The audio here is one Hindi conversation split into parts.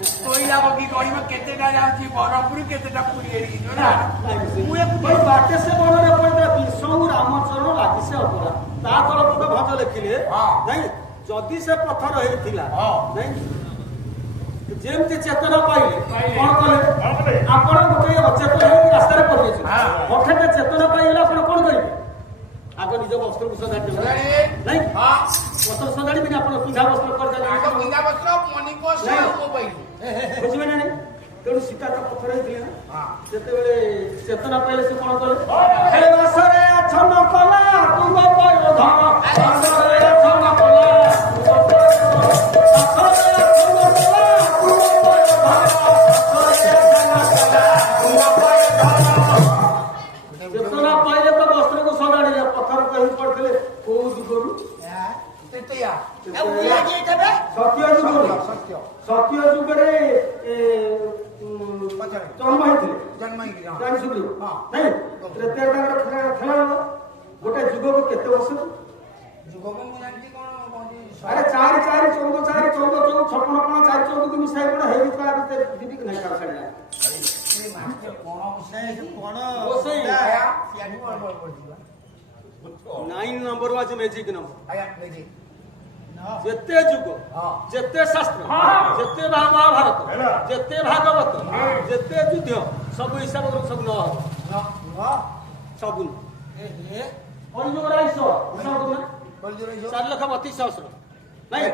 कोइला बगी गणी में केतेटा जाउची बरपुर केतेटा पुरी एडी जोना मु एक बाटे से मन रे पड़ता विष्णु रामचरण लागी से अपरा ता तरफ तो भज लिखिले नहीं जदि से पत्थर हेथिला नहीं जेमते चेतना पाइले कोन कले आपण गोटे अचेतन हे रास्ता रे पड़ि छै हठे चेतना पाइला आपण कोन करिवे आगो निज वस्त्र को सदाडी नहीं हां वस्त्र सदाडी बिना आपण पिंधा वस्त्र कर दे आगो पिंधा वस्त्र मनी को से मोबाइल बुझिबे ना नहीं तेणु सीता तो पत्थर हेथिले ना जेते बेले चेतना पाइले से कोन कले हे वासरे छन कला तुम पयो धन वासरे छन कला चेतना पाइले तो वस्त्र को सदाडी पत्थर कहीं पड़थिले को जुगरु तेतया सत्य जुग रे जन्म हेथिले जानि सुग्रीव नहीं त्रेता खेला गोटे जुग को केते वर्ष जुग को मु जानती कोन अरे 4 4 14 4 14 14 56 4 14 को मिसाई कोन हेरि का दीदी नहीं कर छड़ना ए मास्टर कोन कोन ओसई आया सियानी कोन बोल दिबा 9 नंबर वाज मैजिक नंबर आया मैजिक जेते जुग जेते शास्त्र जेते महाभारत जेते भागवत जेते युद्ध सब हिसाब सब न सब कलिजुग राइसो हिसाब करना 4,32,000 नहीं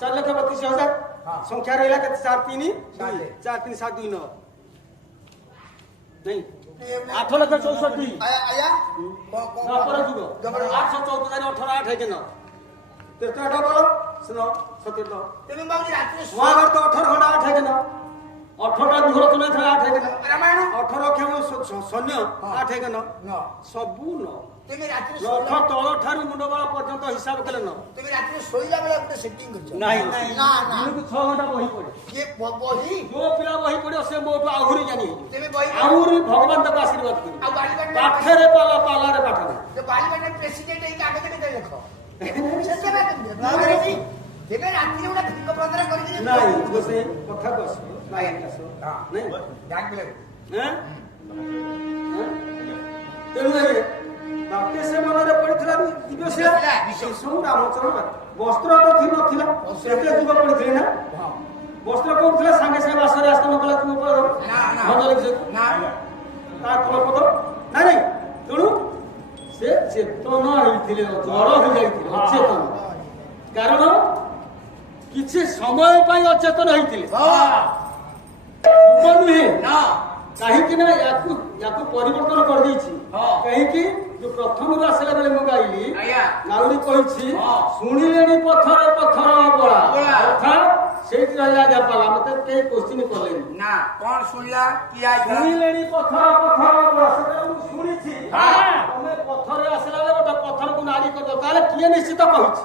4,32,000 संख्या रहिला के 4,3,7,2,9 नहीं 8,64,000 आया द्वापर जुग 814,18 है के न तेरटा बोलो सुनो सत्य तेमे बाबूजी रात्रि महाभारत 18 घंटा 8 है के न 18टा विघ्न तुमे 8 है के न रामायण 18 खेम सैन्य 8 है के न सबु न तेमे रात्रि लख तळ ठारू मुंड बाळ पर्यंत हिसाब केले न तेमे रात्रि सोइला बेला अपने सेटिंग करछ नहीं ना दिन को 6 घंटा बही पड़े ये बही जो पिला बही पड़े से मोटू आहुरी जानी तेमे बही आहुरी भगवान तक आशीर्वाद करी आ बाली पाठरे पाला पाला रे पाठरे तो बाली प्रेसिडेंट ए कागज के दे देखो सत्य बात बाबूजी तेमे रात्रि उडा फिंग पंद्रा कर दे नहीं बसे कथा बस नहीं नहीं डाक बिले हैं तेनु रे बाटे से मन रे पड़िथला दिवसे विष्णु रामचरण वस्त्र तो थी नथिला सेते जुग पड़िथले ना वस्त्र कोन थला संगे संगे वासरे आस्तन कला तुम पर ना ना ता कल पद ना नहीं तेनु से चेतन होइथिले जड़ हो जाइथिले अचेतन कारण किछि समय पई अचेतन होइथिले जुग नुहे ना कहीं कि ना याकू परिवर्तन कर दैछि कहीं कि जो प्रथम आसला बेले मु गाइली नाउरी कहिछि सुनिलेनी पत्थर पत्थर बोला अर्थात सेठी रहला जापाला मते के क्वेश्चन करलेनी ना कोन सुनला कि आज सुनिलेनी पत्थर पत्थर बोला से मु सुनिछि तमे पत्थर आसला ले गोटा पत्थर को नारी कर दो ताले किए निश्चित कहिछि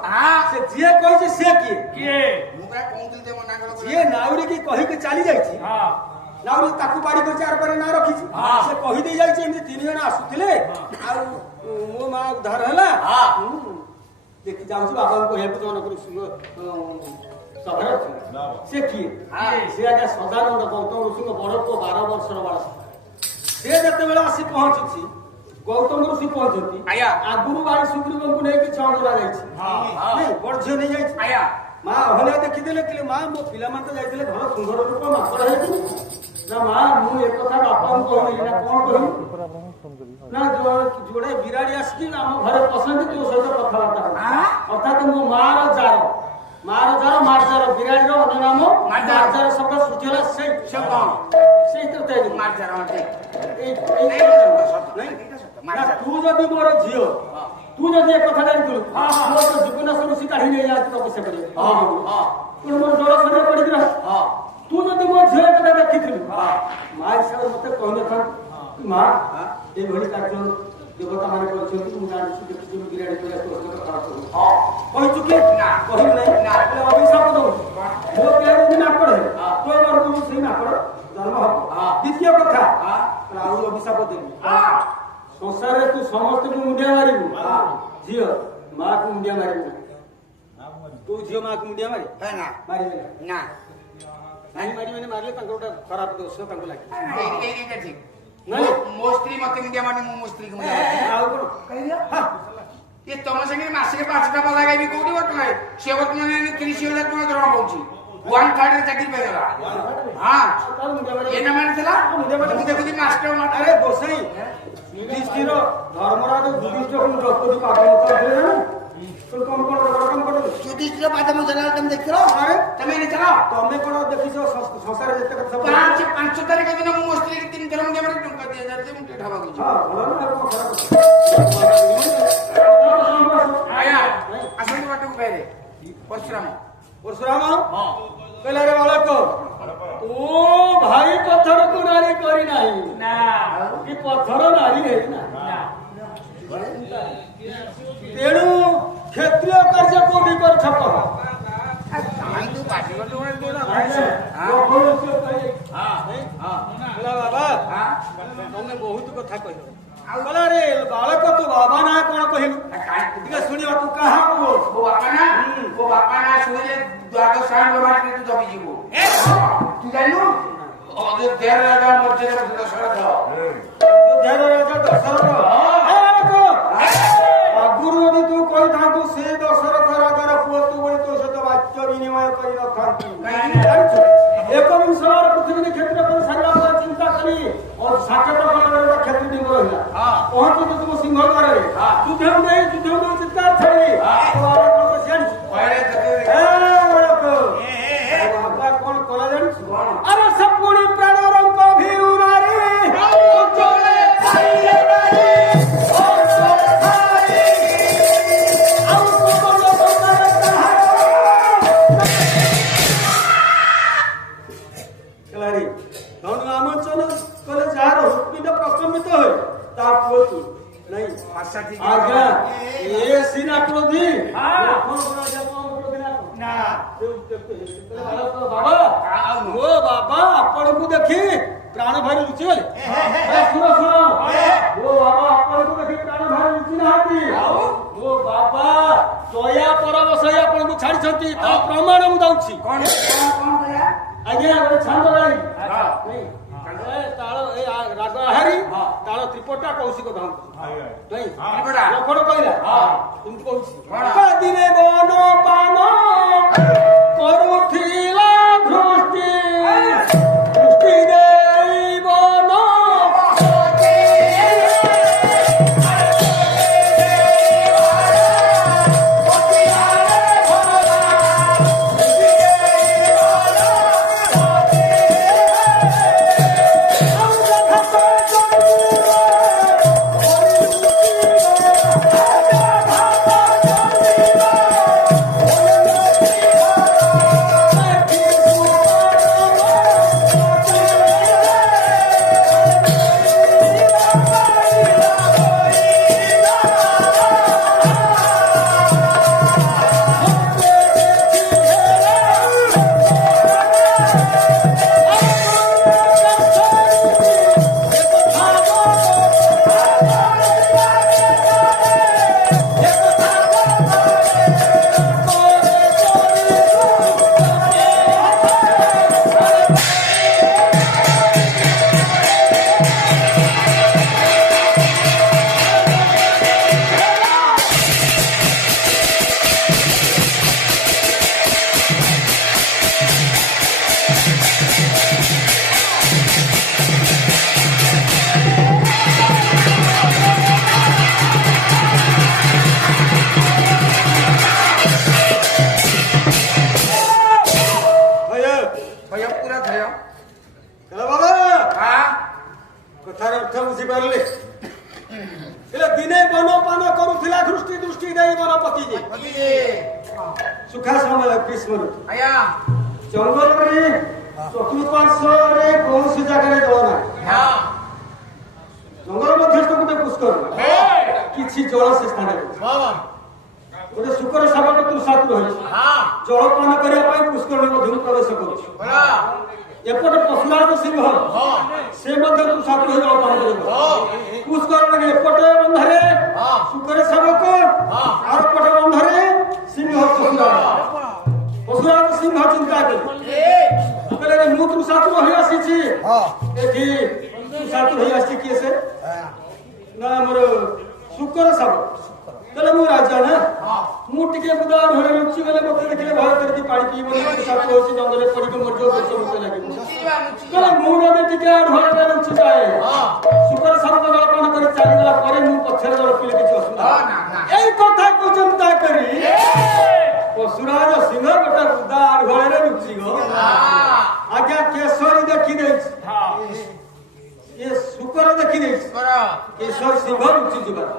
से जे कहिछि से किए मुकरा कोंतिल दे मना कर जे नाउरी की कहि के चली जाइछि नाउरी ताकू बाड़ी कर चार पर ना रखिछि से कहि दे जाइछि एमि तीन जण आसुथिले आ मो मा उधार हला देखि जाउछु बाबा को हेल्प जन कर सभा से किए से आगे सदानंद गौतम ऋषि बड़ को 12 वर्ष बड़ा से जते बेला आसी पहुंचुछि गौतम ऋषि पहुंचती आगुरु बाड़ी सुग्रीव को लेके छण करा जाइछि नहीं बड़ झे नहीं जाइछि मां हले देखि देले कि मां मो पिला मान तो जाइतिले घर सुंदर रूप माकर हेति ना मां मु एक कथा बापा को कहली ना कोन कहली ना जोड़े बिराड़ी आसी हम घरे पसंद तो सहित कथा बाता अर्थात मो मार जार बिराड़ी रो अन्य नाम मार शब्द सृष्टि होला से तो ते मार जार नहीं तू जदि मोर झियो तू जदि एक कथा जानि तू मोर तो जीवन सरुसी काढी नै आज तो बसे पड़े तू मोर जोर सरे पड़ी रह तू जदि मोर झियो कथा देखिथिलु मार सब मते कहले था मां ए भली कार्य देवता माने कहछथि मु जानि छु देखि बिराड़ी को तो खराब हो कहि चुके ना कहि नै ना अभिशाप दो मो प्यार दिन ना पड़े तो मोर को सही ना पड़े जन्म हो द्वितीय कथा राहु अभिशाप देबी संसार रे तू समस्त को मुंडिया मारिबू झियो मां को मुंडिया मारिबू तू झियो मां को मुंडिया मारी ना मारिबे ना ଧାଇଁ ମାରି ମାନେ ମାରିଲେ ତାଙ୍କର ଗୋଟେ ଖରାପ ଦୋଷ ତାଙ୍କୁ ଲାଗେ ଏଇଟା ଠିକ ନାଇଁ ମୋ ସ୍ତ୍ରୀ ମତେ ମିଡ଼ିଆ ମାନେ ମୁଁ ମୋ ସ୍ତ୍ରୀକୁ ଆଉ କଣ ଇଏ ତମ ସାଙ୍ଗରେ ମାସରେ 5ଟା ବଲା ଗାଇବି କୋଉଠି ବର୍ତ୍ତମାନ ସେ ବର୍ତ୍ତମାନ 30,000 ଟଙ୍କା ଦରମା ପାଉଛି 1/3 ଚାକିରି ପାଇଗଲା ହଁ ଏନା ମାନିଥିଲା ମୁଁ ଦେଖୁଛି ମାଷ୍ଟର ଆରେ ଗୋସାଇ ଯୁଧିଷ୍ଠିର ଧର୍ମରାଜ ଯୁଧିଷ୍ଠିରକୁ ଦ୍ରୌପଦୀ ପାଦମୁଦ୍ରା ଦେଲେ ନା ତୁ କଣ କଣ ରକମ କର ଯୁଧିଷ୍ଠିର ପାଦମ ଚଲା ତମେ ଦେଖିଲ ଆରେ ତମେ ଏନେ ଚାଲ ତମେ କଣ ଦେଖିଛ ସଂସାରରେ ଯେତେ କଥା 5 ତାରିଖ ଦିନ ମୁଁ ମୋ ସ୍ତ୍ରୀକି 3 ଥର ମୁଣ୍ଡିଆ ମାରି ଟଙ୍କା 2,000 ଦେଇ ମୁଁ ଟିକେ ଢାବା କରୁଛି ହଁ ଭଲ ନା ଆଉ କଣ ଖରାପ ଆଜ୍ଞା ଆସନ୍ତୁ ବାଟକୁ ଫେରେ ପରଶୁରାମ ପରଶୁରାମ କହିଲା ରେ ବାଳକ ଓ ଭାଇ ପଥରକୁ ନାରୀ କରି ନାହିଁ ନା କି ପଥର ନାରୀ ହେଇ ନା ତେଣୁ କ୍ଷତ୍ରିୟ କାର୍ଯ୍ୟ କୋଉଠି କରିଛ କହ ତୁ ପାଟି କରିଛୁ ବାବା ତମେ ବହୁତ କଥା କହିଲ କହିଲା ରେ ବାଳକ ତୁ ବାବା ନା କଣ କହିଲୁ ଟିକେ ଶୁଣିବା ତୁ କାହା ମୋ ବାପା ନା ଶୁଣିଲେ ଦ୍ୱାଦଶ ଶ୍ରେଣୀ ମାଟିରେ ତୁ ଦବିଯିବୁ ତୁ ଜାଣିନୁ ଦେହ ରାଜା ମର୍ଜିରେ ଦଶରଥ ଆଗରୁ ଯଦି ତୁ କହିଥାନ୍ତୁ ସେ ଦଶରଥ ରାଜାର ପୁଅ ତୁ ବୋଲି ତୋ ସହିତ ବାକ୍ୟ ବିନିମୟ କରିନଥାନ୍ତି ଏକବିଂଶ ପୃଥିବୀରେ କ୍ଷେତ୍ର କରି ସାରିଲା ପରେ ଚିନ୍ତା କରି ସାକେତ ଫଳରେ କ୍ଷେତ୍ର ଡିମ୍ବ ରହିଲା ପହଞ୍ଚୁଛୁ ତୁମ ସିଂହ ଦ୍ୱାରରେ ଯୁଦ୍ଧ ନେଇ ଚିନ୍ତା ଛାଡ଼ି କଣ କଲା ଜାଣିଛୁ ଆରେ ସେ ପୁଣି ପ୍ରାଣରଙ୍କ ଭିଉରାରେ ଯାହାର ହୃତ୍ପିଣ୍ଡ ପ୍ରକମ୍ପିତ ହୁଏ ତା ପୁଅ ତୁ ନାଇଁ ଆଜ୍ଞା ଏ ସିନା କ୍ରୋଧୀ ବାବା ଆପଣଙ୍କୁ ଦେଖି ପ୍ରାଣ ଭାରି ଲୁଚିଗଲେ ଶୁଣ ଶୁଣ ମୋ ବାବା ଆପଣଙ୍କୁ ଦେଖି ପ୍ରାଣ ଭାରି ଲୁଚି ନାହାନ୍ତି ମୋ ବାବା ଦୟା ପରବଶୟ ଆପଣଙ୍କୁ ଛାଡିଛନ୍ତି ତା ପ୍ରମାଣ ମୁଁ ଦଉଛି ଆଜ୍ଞା ଗୋଟେ ଛାନ୍ଦ ଗାଳି ତାଳ ରାଗ ଆହାରି ତାଳ ତ୍ରିପଟା କୌଶିକ ଧାଉଁ କହିଲା ଏମିତି କହୁଛି ଦିନେ ବନ ପାନ କରୁଥିଲା ଦୃଷ୍ଟି ଦୃଷ୍ଟି ଦେଇ ବନ କଥାର ଅର୍ଥ ବୁଝିପାରିଲେ ଦିନେ ବନ ପାନ କରୁଥିଲା ଦୃଷ୍ଟି ଦୃଷ୍ଟି ଦେଇ ବନପତି ସୁଖା ସମୟ ଗ୍ରୀଷ୍ମ ଋତୁ ଜଙ୍ଗଲରେ ଚତୁଃପାର୍ଶ୍ୱରେ କୌଣସି ଜାଗାରେ ଜଳ ନାହିଁ ଜଙ୍ଗଲ ମଧ୍ୟସ୍ଥ ଗୋଟେ ପୁଷ୍କର କିଛି ଜଳ ସେ ସ୍ଥାନରେ ଗୋଟେ ଶୁକର ଶାବକ ତୃଷାତୁର ହୋଇଛି ଜଳପାନ କରିବା ପାଇଁ ପୁଷ୍କରଣୀ ମଧ୍ୟକୁ ପ୍ରବେଶ କରୁଛି ଏପଟେ ପଶୁରାଜ ସିଂହ ସେ ମଧ୍ୟ ତୃଷାତୁର ହୋଇ ଜଳପାନ କରିବ ପୁଷ୍କରଣୀ ଏପଟେ ବନ୍ଧରେ ଶୁକର ଶାବକ ଆର ପଟ ବନ୍ଧରେ ସିଂହ ପଶୁରାଜ ସିଂହ ଚିନ୍ତା କଲେ ମୁଁ ମୁଁ ତୃଷାତୁର ହୋଇ ଆସିଛି ଏଠି ତୃଷାତୁର ହୋଇ ଆସିଛି କିଏ ସେ ନା ଆମର ଶୁକର ସାବ ତାହେଲେ ମୁଁ ରାଜା ନା ମୁଁ ଟିକେ ବୁଦା ଢୋଳେ ଲୁଚି ଗଲେ ମତେ ଦେଖିଲେ ଭୟ କରିକି ପାଣି ପିଇବ ତୃଷାତୁର ହଉଛି ଜଙ୍ଗଲରେ ପଡିକି ମରିଯିବ ଗଛ ମତେ ଲାଗିବ ତାହେଲେ ମୁଁ ଯଦି ଟିକେ ଢୋଳରେ ଲୁଚି ଯାଏ ଶୁକର ସାବ ଜଳପାନ କରି ଚାଲିଗଲା ପରେ ମୁଁ ପଛରେ ଜଳ ପିଇଲେ କିଛି ଅସୁବିଧା ଏଇ କଥାକୁ ଚିନ୍ତା କରି ପଶୁରାଜ ସିଂହ ଗୋଟେ ବୁଦା ଢୋଳରେ ଲୁଚିଗ ଆଜ୍ଞା କେଶରୀ ଦେଖିଦେଇଛି ଏ ଶୁକର ଦେଖିଦେଇଛି କେଶର ସିଂହ ଲୁଚି ଯିବାର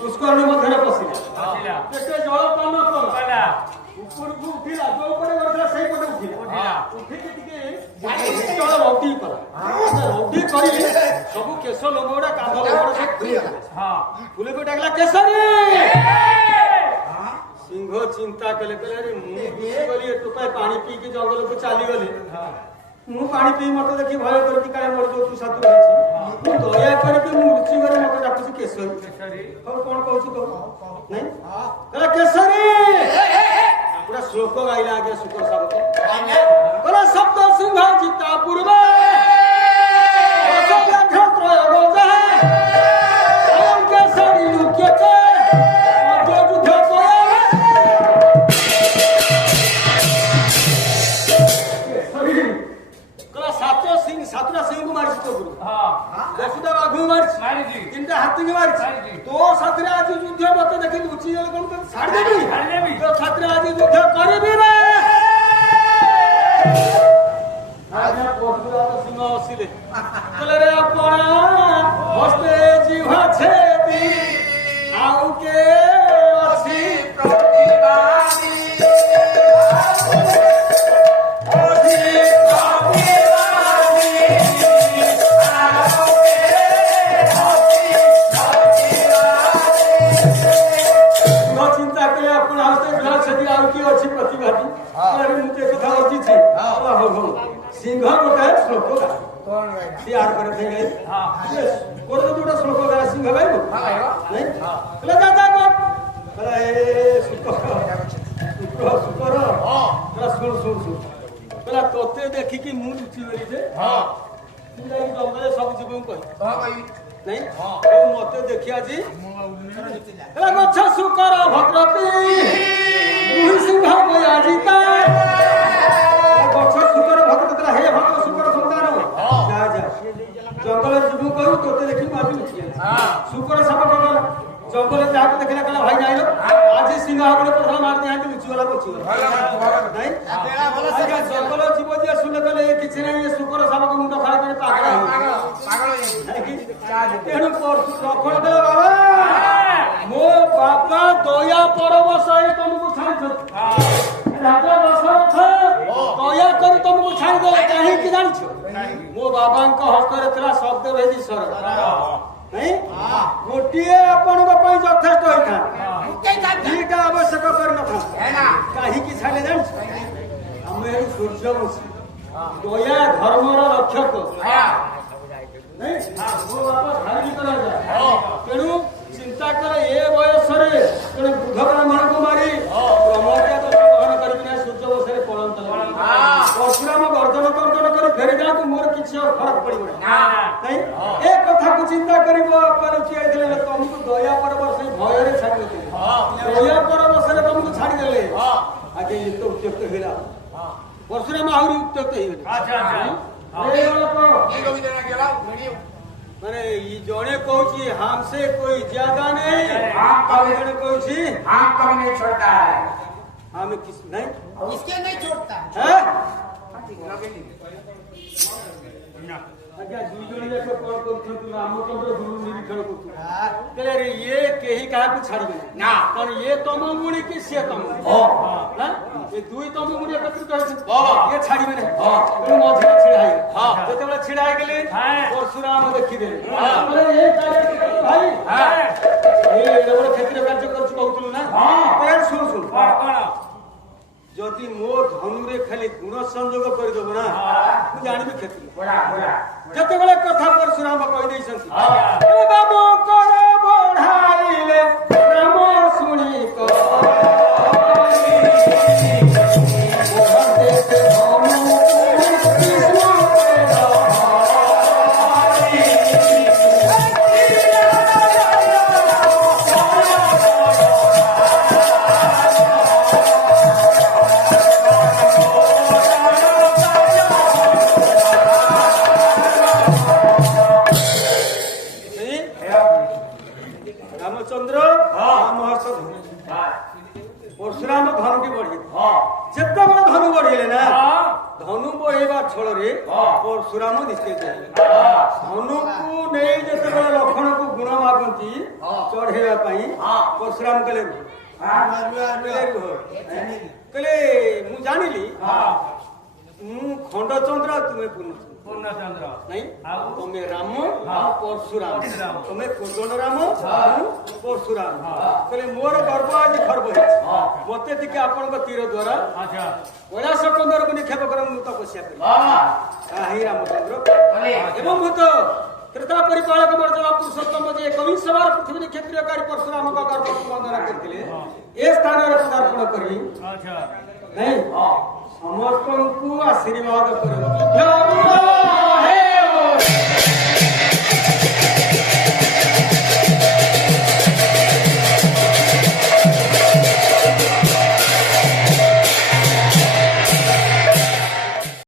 ପୁଷ୍କରଣୀ ମଧ୍ୟରେ ପଶିଲା କେତେ ଜଳପାନ କଲା ଉପରକୁ ଉଠିଲା ଯୋଉ ପଟେ ଗଲା ସେଇ ପଟେ ଉଠିଲା ଉଠିକି ଟିକେ ଜଳ ରୌଟି କଲା ରୌଟି କରି ସବୁ କେଶ ଲୋମ ଗୁଡା କାନ୍ଧ ଲୋମ ଗୁଡା ଫୁଲିକୁ ଡାକିଲା କେଶରୀ ସିଂହ ଚିନ୍ତା କଲେ କହିଲେ ମୁଁ ଗଲି ଟୋପାଏ ପାଣି ପିଇକି ଜଙ୍ଗଲକୁ ଚାଲିଗଲି ମୁଁ ପାଣି ପିଇ ମତେ ଦେଖି ଭୟ କରିକି କାଳେ ମରିଯାଉ ତୁ ସାତୁ ହେଇଛି ମୁଁ ଦୟା କରିକି ମୁଁ ଲୁଚି ଗଲେ ମତେ ଡାକୁଛି କେଶରୀ ହଉ କଣ କହୁଛୁ କହ ନାଇଁ କହିଲା କେଶରୀ ପୁରା ଶ୍ଲୋକ ଗାଇଲା ଆଜ୍ଞା ଶୁକର ସାବକ କହିଲା ଶବ୍ଦ ସିଂହ ଜିତା ପୂର୍ବ କେଶରୀ ଲୁକ୍ୟତେ सातुरा सिंह को मारी तो गुरु दसुदा बाघु मारी तीनटा हाथी को मारी तो सातरे आज युद्ध मत देखि लुचि गले कोन कर छाड़ देबी तो सातरे आज युद्ध करबी रे आज पशुरा तो सिंह आसिले कहले रे आपण हस्ते जीवा छेदी आउ के अछि प्रतिबादी सिंह गोटे श्लोक सी आर करे थे गई कोन जोटा श्लोक गा सिंह गाइबो नहीं ले जा जा कहला ए शुकर शुकर कहला सुन सुन सुन कहला तोते देखि कि मु लुचि गली जे तू जाई जंगले सब जीव कहि नहीं ओ मते देखि आजी कहला गच्छ शुकर भद्रती मुहि सिंह मया जीता हे भक्त शुक्र संतान जा जा जंगल जीव कहू तोते देखि माफी लुचि शुक्र सब कल जंगल जाके देखला कहला भाई जाइलो आज सिंह आपने प्रथम मार दिया लुचि वाला बची नहीं जंगल जीव जे सुने कहले किछि नहीं ये शुक्र सब को मुंड खराब करे पागल एनु रखण देला बाबा मो बाबा दया परवश है तुमको छाड़ राजा दशरथ दया कर तुमको छाड़ दे कहीं कि जानिछ मो बाबांक हस्ତରେ ଥିଲା ଶବ୍ଦ ଭେଦି ସ୍ୱର नहीं गोटिए आपण को पई यथेष्ट होइथा दीटा आवश्यक कर न था काहे कि छाड़े जानिछ हमें सूर्यवंशी दया धर्मर रक्षक नहीं मो बाबा धार्मिक राजा तेणु चिंता करे ए बयस रे तेणु बुध ब्राह्मण को मारी ब्रह्मत्या तो ग्रहण करबि ना सूर्यवंश रे पळंत परशुराम गर्दन गर्दन करे फेरि जातु मोर किछ फरक पड़िबो नहीं ए कथा को चिंता करिबो अपन कि आइले तुमको दया परवश भय रे छाड़ी देले दया परवश रे तुमको छाड़ी देले आगे ये तो उत्यक्त हेला परशुराम आहुरी उत्यक्त हेला अच्छा अच्छा ए गोविंद ना गेला माने ई जणे कहूची हमसे कोई ज्यादा नहीं हम जणे कहूची हम कभी नहीं छोड़ता है हमें किस नहीं इसके नहीं छोड़ता है आज्ञा दुई जण देखो कोन करथु रामचंद्र गुरु निरीक्षण करथु कहले रे ये केही काहा को छाड़बे ना पर ये तम गुणी की से तम हां ये दुई तम गुणी एकत्रित होइछ ये छाड़बे नहीं तो मझे छिड़ाई हां जेतेबे छिड़ाई गेले परशुराम देखि देले कहले ये कार्य भाई ये एवढे क्षेत्र कार्य करछु कहतलु ना हां सुन सुन कोन जदि मो धनुरे खाली गुण संयोग कर देबो ना तू जानिबे खेती बड़ा बड़ा जते बेले कथा परशुराम कहि दै छथि ए बाबू कर बढ़ाइले राम सुनी को मोहन देते धनु बढ़ेवा छଳରେ परशुराम निश्चय ଧନକୁ ନେଇ ଯେତେବେଳେ ଲକ୍ଷ୍ମଣକୁ ଗୁଣ ମାଗନ୍ତି ଚଢେଇବା ପାଇଁ ପରଶୁରାମ କହିଲେ କହିଲେ ମୁଁ ଜାଣିଲି ମୁଁ ଖଣ୍ଡଚନ୍ଦ୍ର ତୁମେ ପୂର୍ଣ୍ଣଚନ୍ଦ୍ର ନାଇଁ ତମେ ରାମ ପରଶୁରାମ ତମେ କୋଦଣ୍ଡ ରାମ ପରଶୁରାମ କହିଲେ ମୋର ଗର୍ବ ଆଜି ଖର୍ବ ହେଇଛି ମତେ ଟିକେ ଆପଣଙ୍କ ତୀର ଦ୍ୱାରା କୈଳାସ କନ୍ଦରକୁ ନିକ୍ଷେପ କରନ୍ତୁ ମୁଁ ତପସ୍ୟା କରିବି ହିଁ ରାମଚନ୍ଦ୍ର ଏବଂ ମୁଁ ତ ତ୍ରେତା ପରିପାଳକ ମର୍ଯ୍ୟାଦା ପୁରୁଷୋତ୍ତମ ଯେ ଏକବିଂଶ ବାର ପୃଥିବୀ କ୍ଷେତ୍ରୀୟକାରୀ ପରଶୁରାମଙ୍କ ଗର୍ଭକୁ ବନ୍ଦନା କରିଥିଲେ ଏ ସ୍ଥାନରେ ପଦାର୍ପଣ କରି ନାଇଁ ସମସ୍ତଙ୍କୁ ଆଶୀର୍ବାଦ କରନ୍ତୁ।